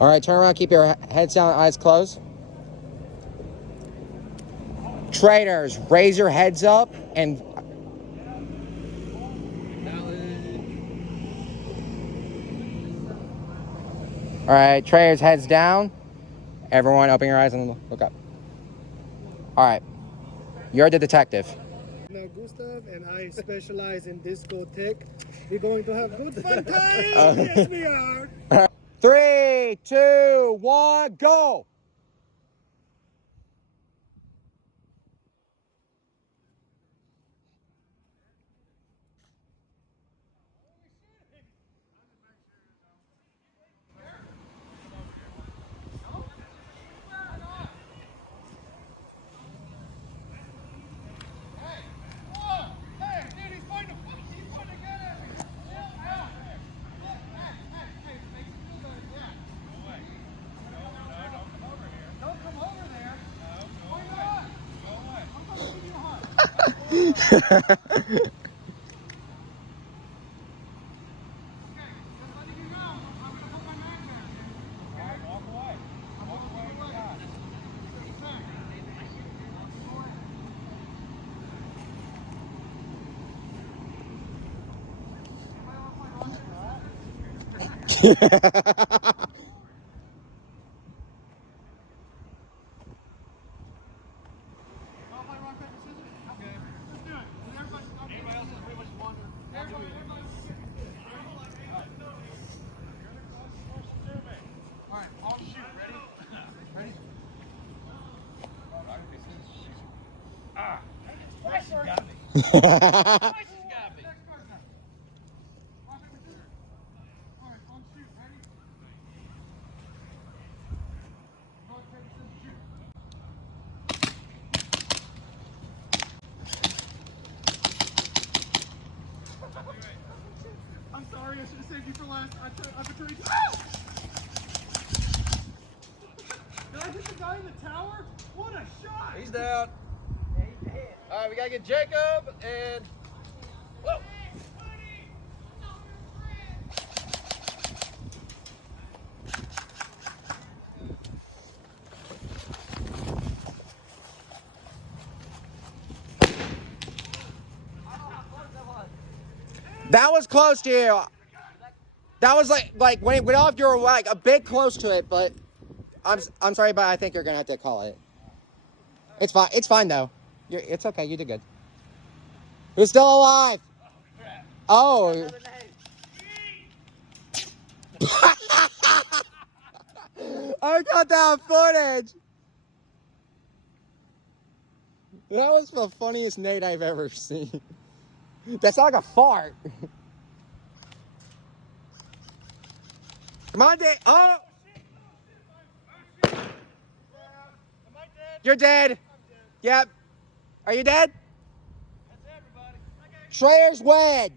All right, turn around, keep your heads down, eyes closed. Trainers, raise your heads up and... All right, trainers, heads down. Everyone, open your eyes and look up. All right, you're the detective. Now, Gustav and I specialize in discotheque. We're going to have good fun time. Yes, we are. 3, 2, 1, go. I'm sorry, I should have saved you for last. I betrayed you. Did I hit the guy in the tower? What a shot! He's down. All right, we gotta get Jacob and. Whoa. That was close to you. That was like when it went off, you were like a bit close to it, but I'm sorry, but I think you're gonna have to call it. It's fine. It's fine though. It's okay. You did good. You're still alive. Oh. I got that footage. That was the funniest Nate I've ever seen. That's not like a fart. Come on, Dave. Oh! You're dead. Yep. Are you dead? That's everybody. Schrader's wed.